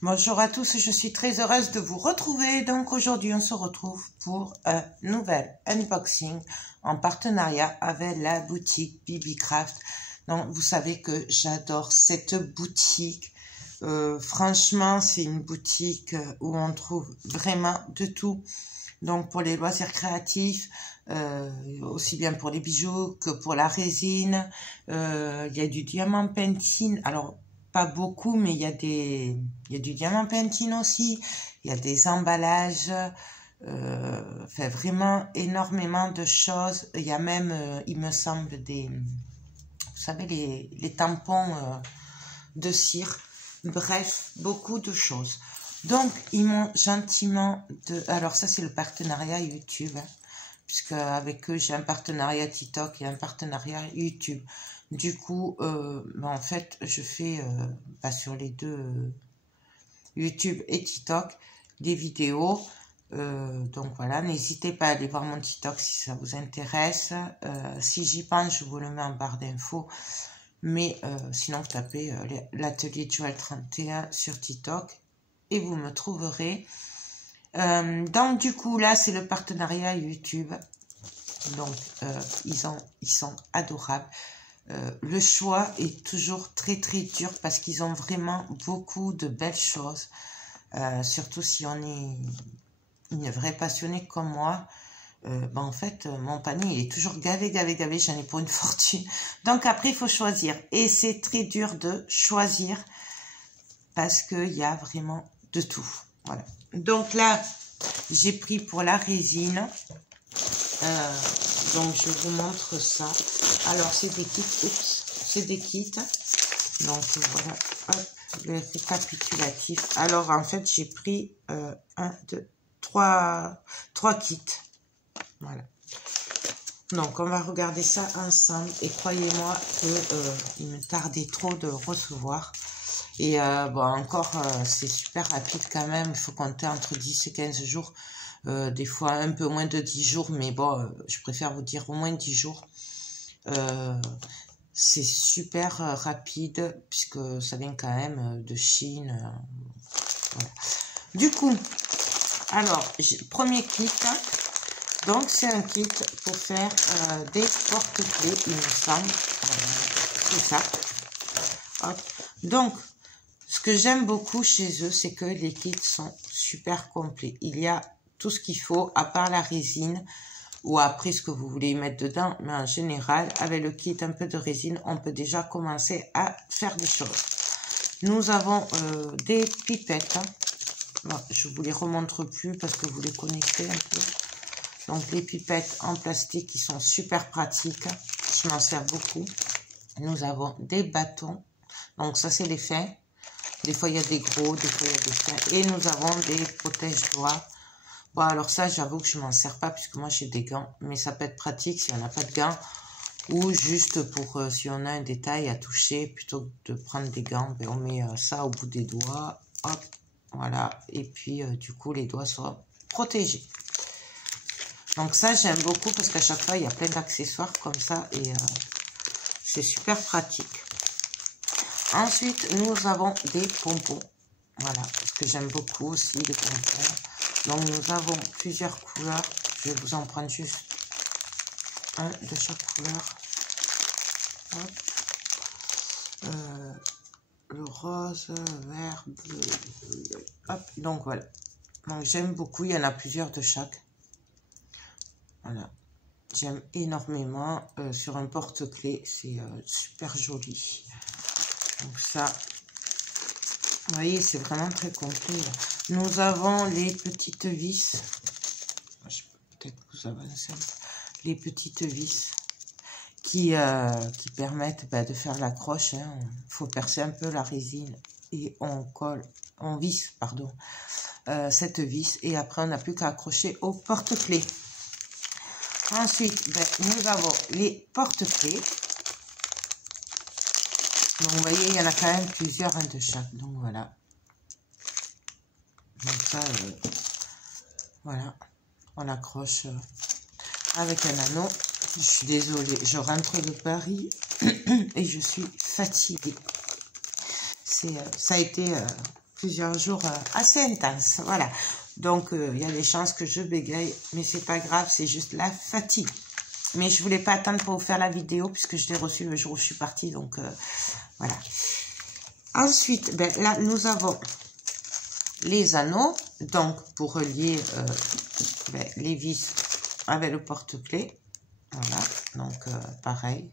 Bonjour à tous, je suis très heureuse de vous retrouver. Donc aujourd'hui, on se retrouve pour un nouvel unboxing en partenariat avec la boutique BB-Craft. Donc vous savez que j'adore cette boutique. Franchement, c'est une boutique où on trouve vraiment de tout. Donc pour les loisirs créatifs, aussi bien pour les bijoux que pour la résine. Il y a du diamant painting. Alors pas beaucoup, mais il y a du diamant painting aussi. Il y a des emballages. Fait vraiment énormément de choses. Il y a même, il me semble, vous savez, les tampons de cire. Bref, beaucoup de choses. Donc, ils m'ont gentiment... Alors, ça, c'est le partenariat YouTube. Hein, puisque avec eux, j'ai un partenariat TikTok et un partenariat YouTube. Du coup, en fait, je fais sur les deux YouTube et TikTok des vidéos. Donc voilà, n'hésitez pas à aller voir mon TikTok si ça vous intéresse. Si j'y pense, je vous le mets en barre d'infos. Mais sinon, vous tapez l'atelier Joël 31 sur TikTok et vous me trouverez. Donc du coup, là, c'est le partenariat YouTube. Donc, ils sont adorables. Le choix est toujours très très dur parce qu'ils ont vraiment beaucoup de belles choses. Surtout si on est une vraie passionnée comme moi. En fait, mon panier il est toujours gavé. J'en ai pour une fortune. Donc après, il faut choisir. Et c'est très dur de choisir parce qu'il y a vraiment de tout. Voilà. Donc là, j'ai pris pour la résine. Donc je vous montre ça. Alors c'est des kits. Oups, c'est des kits. Donc voilà. Hop, le récapitulatif. Alors en fait, j'ai pris 3 kits. Voilà. Donc, on va regarder ça ensemble. Et croyez-moi que il me tardait trop de recevoir. Et encore, c'est super rapide quand même. Il faut compter entre 10 et 15 jours. Des fois, un peu moins de 10 jours. Mais bon, je préfère vous dire au moins 10 jours. C'est super rapide puisque ça vient quand même de Chine. Voilà. Du coup, alors, premier kit. Donc, c'est un kit pour faire des porte-clés, il me semble. C'est ça. Hop. Donc, ce que j'aime beaucoup chez eux, c'est que les kits sont super complets. Il y a tout ce qu'il faut, à part la résine, ou après ce que vous voulez mettre dedans. Mais en général, avec le kit un peu de résine, on peut déjà commencer à faire des choses. Nous avons des pipettes. Bon, je ne vous les remontre plus parce que vous les connaissez un peu. Donc, les pipettes en plastique qui sont super pratiques. Je m'en sers beaucoup. Nous avons des bâtons. Donc, ça, c'est les fins. Des fois, il y a des gros, des fois, il y a des fins. Et nous avons des protège-doigts. Bon, alors ça, j'avoue que je m'en sers pas puisque moi, j'ai des gants. Mais ça peut être pratique si on n'a pas de gants. Ou juste pour, si on a un détail à toucher, plutôt que de prendre des gants, on met ça au bout des doigts. Hop, voilà. Et puis, du coup, les doigts sont protégés. Donc ça, j'aime beaucoup parce qu'à chaque fois, il y a plein d'accessoires comme ça et c'est super pratique. Ensuite, nous avons des pompons. Voilà, parce que j'aime beaucoup aussi les pompons. Donc, nous avons plusieurs couleurs. Je vais vous en prendre juste un de chaque couleur. Hop. Le rose, vert, bleu. Hop, donc voilà. Donc, j'aime beaucoup. Il y en a plusieurs de chaque. Voilà, j'aime énormément sur un porte-clés, c'est super joli. Donc ça, vous voyez, c'est vraiment très complet. Nous avons les petites vis, peut-être vous avancez, les petites vis qui permettent de faire l'accroche. Il faut percer un peu la résine et on colle, on visse, pardon, cette vis et après on n'a plus qu'à accrocher au porte-clés. Ensuite, nous avons les porte-clés. Donc, vous voyez, il y en a quand même plusieurs, un de chaque. Donc, voilà. Donc, ça, voilà. On accroche avec un anneau. Je suis désolée, je rentre de Paris et je suis fatiguée. Ça a été plusieurs jours assez intenses. Voilà. Donc, il y a des chances que je bégaye, mais c'est pas grave, c'est juste la fatigue. Mais je voulais pas attendre pour vous faire la vidéo, puisque je l'ai reçue le jour où je suis partie, donc voilà. Ensuite, ben, là, nous avons les anneaux, donc pour relier ben, les vis avec le porte-clés. Voilà, donc pareil.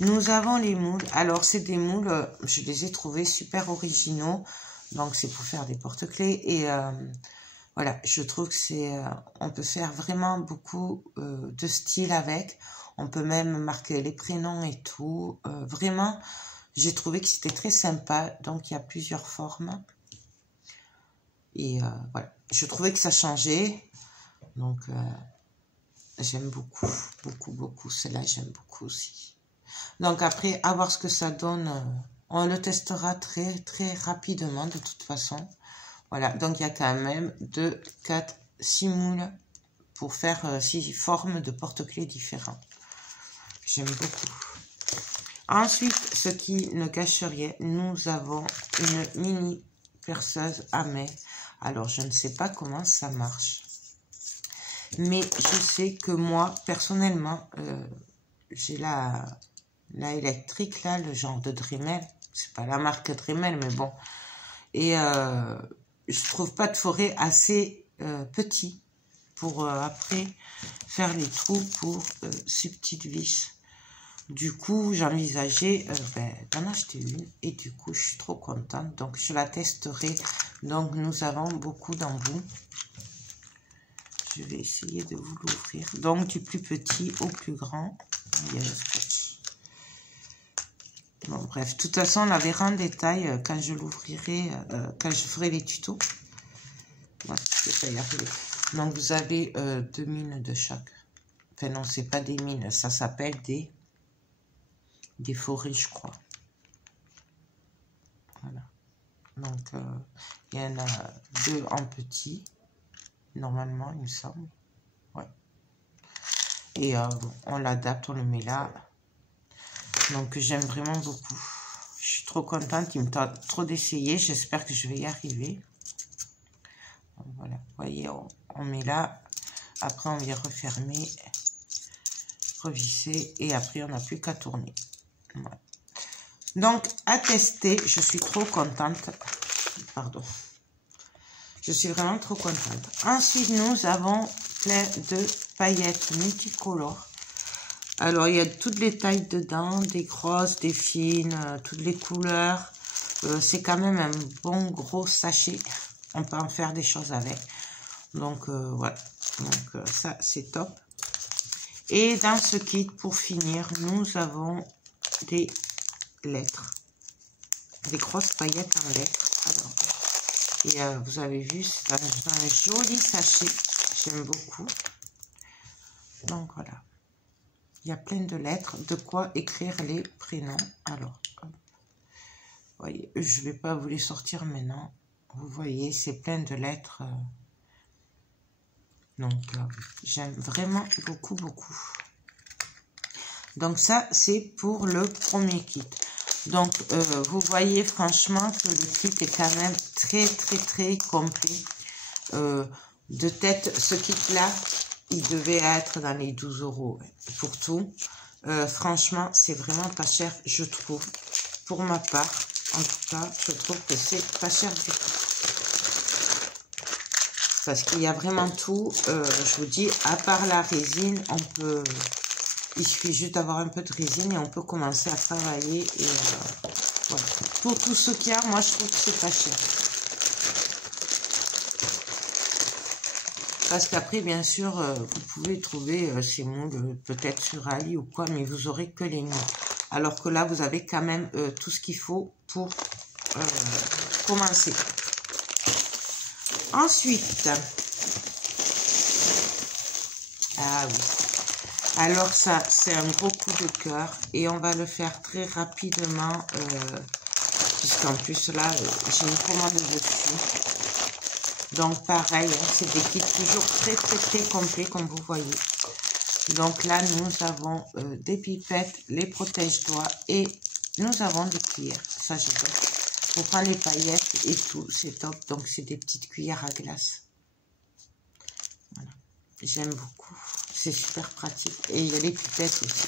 Nous avons les moules. Alors, c'est des moules, je les ai trouvés super originaux. Donc, c'est pour faire des porte-clés. Et voilà, je trouve que c'est... on peut faire vraiment beaucoup de style avec. On peut même marquer les prénoms et tout. Vraiment, j'ai trouvé que c'était très sympa. Donc, il y a plusieurs formes. Et voilà, je trouvais que ça changeait. Donc, j'aime beaucoup, beaucoup, beaucoup. Celle-là, j'aime beaucoup aussi. Donc, après, à voir ce que ça donne. On le testera très, très rapidement, de toute façon. Voilà, donc il y a quand même 2, 4, 6 moules pour faire 6 formes de porte-clés différents. J'aime beaucoup. Ensuite, ce qui ne cache rien, nous avons une mini perceuse à main. Alors, je ne sais pas comment ça marche. Mais je sais que moi, personnellement, j'ai la électrique, là, le genre de Dremel. C'est pas la marque Dremel, mais bon. Et je trouve pas de forêt assez petit pour après faire les trous pour ces petites vis. Du coup, j'envisageais d'en acheter une. Et du coup, je suis trop contente. Donc, je la testerai. Donc, nous avons beaucoup d'embouts. Je vais essayer de vous l'ouvrir. Donc, du plus petit au plus grand. Il y a le scotch. Bon, bref, de toute façon, on la verra en détail quand je l'ouvrirai, quand je ferai les tutos. Voilà, je vais pas y arriver. Donc, vous avez 2 mines de chaque. Enfin, non, c'est pas des mines, ça s'appelle des forêts, je crois. Voilà. Donc, il y en a 2 en petit, normalement, il me semble. Ouais. Et on l'adapte, on le met là. Donc, j'aime vraiment beaucoup. Je suis trop contente. Il me tente trop d'essayer. J'espère que je vais y arriver. Donc, voilà. Vous voyez, on met là. Après, on vient refermer, revisser. Et après, on n'a plus qu'à tourner. Voilà. Donc, à tester. Je suis trop contente. Pardon. Je suis vraiment trop contente. Ensuite, nous avons plein de paillettes multicolores. Alors, il y a toutes les tailles dedans, des grosses, des fines, toutes les couleurs. C'est quand même un bon gros sachet. On peut en faire des choses avec. Donc, voilà. Donc, ça, c'est top. Et dans ce kit, pour finir, nous avons des lettres. Des grosses paillettes en lettres. Alors, et vous avez vu, c'est un joli sachet. J'aime beaucoup. Donc, voilà. Il y a plein de lettres, de quoi écrire les prénoms. Alors, hop. Vous voyez, je ne vais pas vous les sortir maintenant. Vous voyez, c'est plein de lettres. Donc, j'aime vraiment beaucoup, beaucoup. Donc, ça, c'est pour le premier kit. Donc, vous voyez franchement que le kit est quand même très, très, très complet. De tête, ce kit-là, il devait être dans les 12 € pour tout. Franchement, c'est vraiment pas cher, je trouve. Pour ma part, en tout cas, je trouve que c'est pas cher du tout. Parce qu'il y a vraiment tout. Je vous dis, à part la résine, on peut... Il suffit juste d'avoir un peu de résine et on peut commencer à travailler. Et voilà. Pour tout ce qu'il y a, moi, je trouve que c'est pas cher. Parce qu'après, bien sûr, vous pouvez trouver ces moules peut-être sur Ali ou quoi, mais vous aurez que les moules. Alors que là, vous avez quand même tout ce qu'il faut pour commencer. Ensuite, ah oui. Alors ça, c'est un gros coup de cœur et on va le faire très rapidement puisqu'en plus là, j'ai une commande dessus. Donc pareil, hein, c'est des kits toujours très très très complets comme vous voyez. Donc là, nous avons des pipettes, les protège-doigts et nous avons des cuillères. Ça, j'adore. Pour prendre les paillettes et tout, c'est top. Donc c'est des petites cuillères à glace. Voilà. J'aime beaucoup. C'est super pratique. Et il y a les pipettes aussi.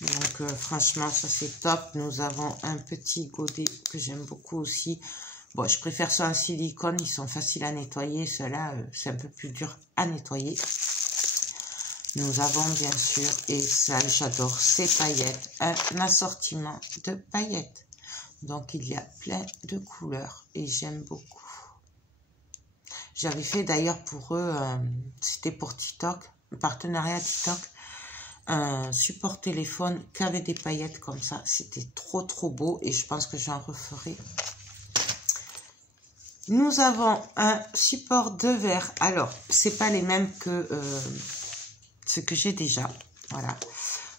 Donc franchement, ça c'est top. Nous avons un petit godet que j'aime beaucoup aussi. Bon, je préfère ça en silicone. Ils sont faciles à nettoyer. Ceux-là, c'est un peu plus dur à nettoyer. Nous avons bien sûr, et ça j'adore, ces paillettes. Un assortiment de paillettes. Donc il y a plein de couleurs et j'aime beaucoup. J'avais fait d'ailleurs pour eux, c'était pour TikTok, un partenariat TikTok, un support téléphone qu'avec des paillettes comme ça. C'était trop trop beau et je pense que j'en referai. Nous avons un support de verre. Alors, c'est pas les mêmes que ce que j'ai déjà. Voilà.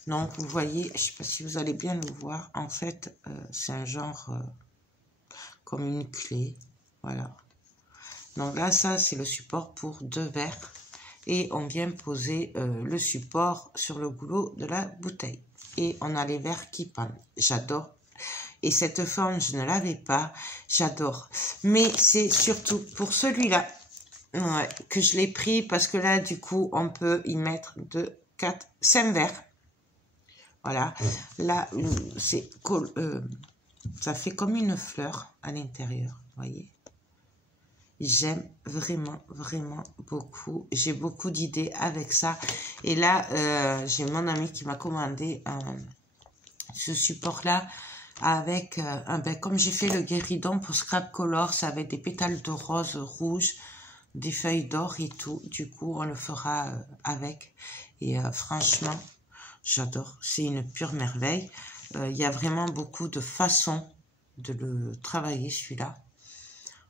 Donc, vous voyez, je sais pas si vous allez bien le voir. En fait, c'est un genre comme une clé. Voilà. Donc là, ça, c'est le support pour 2 verres. Et on vient poser le support sur le goulot de la bouteille. Et on a les verres qui pendent. J'adore. Et cette forme, je ne l'avais pas. J'adore. Mais c'est surtout pour celui-là que je l'ai pris. Parce que là, du coup, on peut y mettre 2, 4, 5 verres. Voilà. Là, c'est ça fait comme une fleur à l'intérieur. Vous voyez. J'aime vraiment, vraiment beaucoup. J'ai beaucoup d'idées avec ça. Et là, j'ai mon ami qui m'a commandé ce support-là avec, comme j'ai fait le guéridon pour Scrap Color, ça avait des pétales de rose rouge, des feuilles d'or et tout. Du coup, on le fera avec. Et franchement, j'adore. C'est une pure merveille. Il y a vraiment beaucoup de façons de le travailler, celui-là.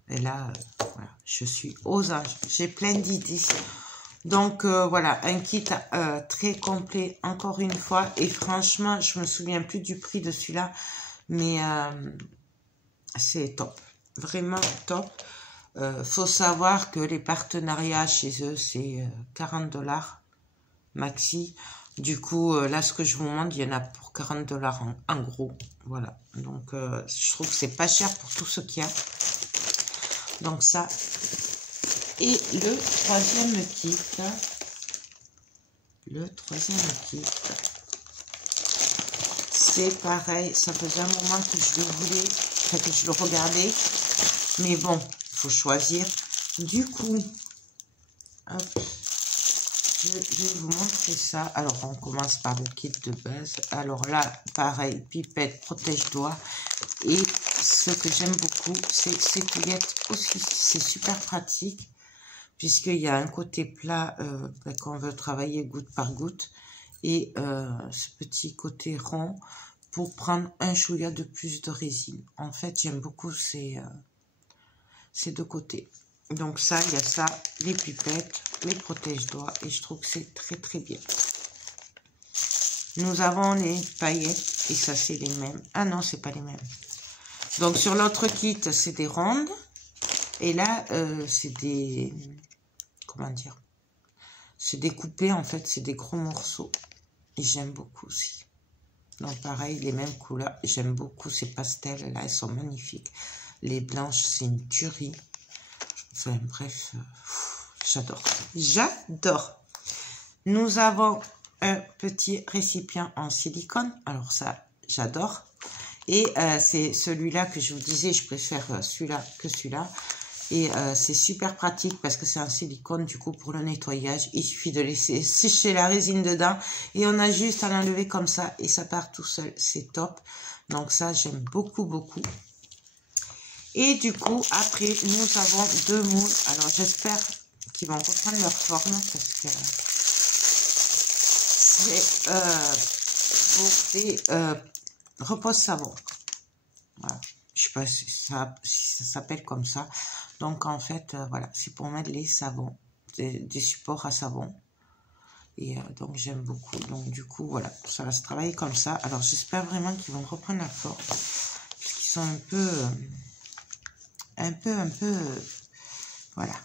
Et là, voilà, je suis aux anges. J'ai plein d'idées. Donc, voilà, un kit très complet, encore une fois. Et franchement, je me souviens plus du prix de celui-là. Mais c'est top. Vraiment top. Faut savoir que les partenariats chez eux, c'est 40 $ maxi. Du coup, là, ce que je vous montre, il y en a pour 40 $ en gros. Voilà. Donc, je trouve que c'est pas cher pour tout ce qu'il y a. Donc ça, et le troisième kit, c'est pareil, ça faisait un moment que je le voulais, enfin que je le regardais, mais bon, il faut choisir. Du coup, hop, je vais vous montrer ça. Alors, on commence par le kit de base. Alors là, pareil, pipette, protège-doigts. Et ce que j'aime beaucoup, c'est ces cuillettes aussi. C'est super pratique, puisqu'il y a un côté plat qu'on veut travailler goutte par goutte. Et ce petit côté rond pour prendre un chouïa de plus de résine. En fait, j'aime beaucoup ces deux côtés. Donc ça, il y a ça, les pipettes, les protège-doigts. Et je trouve que c'est très très bien. Nous avons les paillettes. Et ça, c'est les mêmes. Ah non, c'est pas les mêmes. Donc sur l'autre kit, c'est des rondes. Et là, c'est des... Comment dire? C'est découpé, en fait. C'est des gros morceaux. Et j'aime beaucoup aussi. Donc pareil, les mêmes couleurs. J'aime beaucoup ces pastels. Là, elles sont magnifiques. Les blanches, c'est une tuerie. Enfin, bref, j'adore. J'adore. Nous avons un petit récipient en silicone. Alors ça, j'adore. Et c'est celui-là que je vous disais, je préfère celui-là que celui-là. Et c'est super pratique parce que c'est un silicone, du coup, pour le nettoyage. Il suffit de laisser sécher la résine dedans. Et on a juste à l'enlever comme ça. Et ça part tout seul. C'est top. Donc ça, j'aime beaucoup, beaucoup. Et du coup, après, nous avons 2 moules. Alors, j'espère qu'ils vont reprendre leur forme. Parce que c'est pour des repose-savon. Voilà. Je sais pas si ça s'appelle comme ça. Donc, en fait, voilà. C'est pour mettre les savons. Des supports à savon. Et donc, j'aime beaucoup. Donc, du coup, voilà. Ça va se travailler comme ça. Alors, j'espère vraiment qu'ils vont reprendre la forme. Puisqu'ils sont un peu, voilà.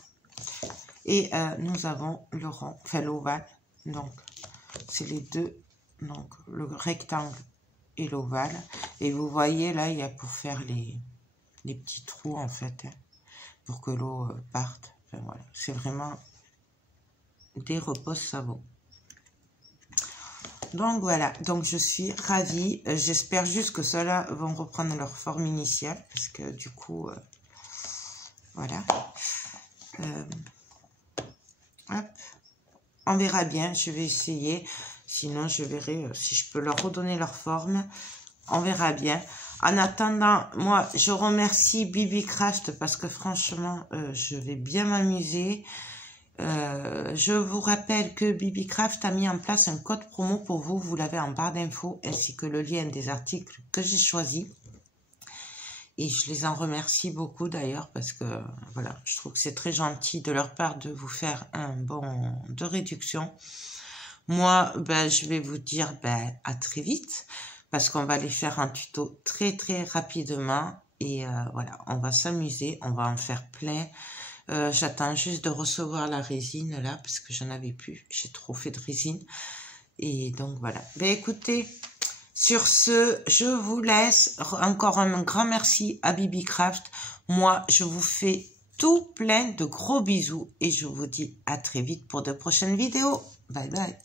Et nous avons le rond, enfin l'ovale. Donc, c'est les deux. Donc, le rectangle et l'ovale. Et vous voyez, là, il y a pour faire les petits trous en fait, hein, pour que l'eau parte. Enfin, voilà, c'est vraiment des repose-savon. Donc voilà, donc je suis ravie. J'espère juste que ceux-là vont reprendre leur forme initiale, parce que du coup, voilà. Hop. On verra bien, je vais essayer. Sinon, je verrai si je peux leur redonner leur forme. On verra bien. En attendant, moi, je remercie BB-Craft parce que franchement, je vais bien m'amuser. Je vous rappelle que BB-Craft a mis en place un code promo pour vous. Vous l'avez en barre d'infos ainsi que le lien des articles que j'ai choisis. Et je les en remercie beaucoup d'ailleurs parce que voilà, je trouve que c'est très gentil de leur part de vous faire un bon de réduction. Moi, ben, je vais vous dire à très vite parce qu'on va les faire un tuto très rapidement et voilà, on va s'amuser, on va en faire plein. J'attends juste de recevoir la résine là parce que j'en avais plus, j'ai trop fait de résine et donc voilà. Ben écoutez, sur ce, je vous laisse. Encore un grand merci à BB-Craft. Moi, je vous fais tout plein de gros bisous et je vous dis à très vite pour de prochaines vidéos. Bye bye.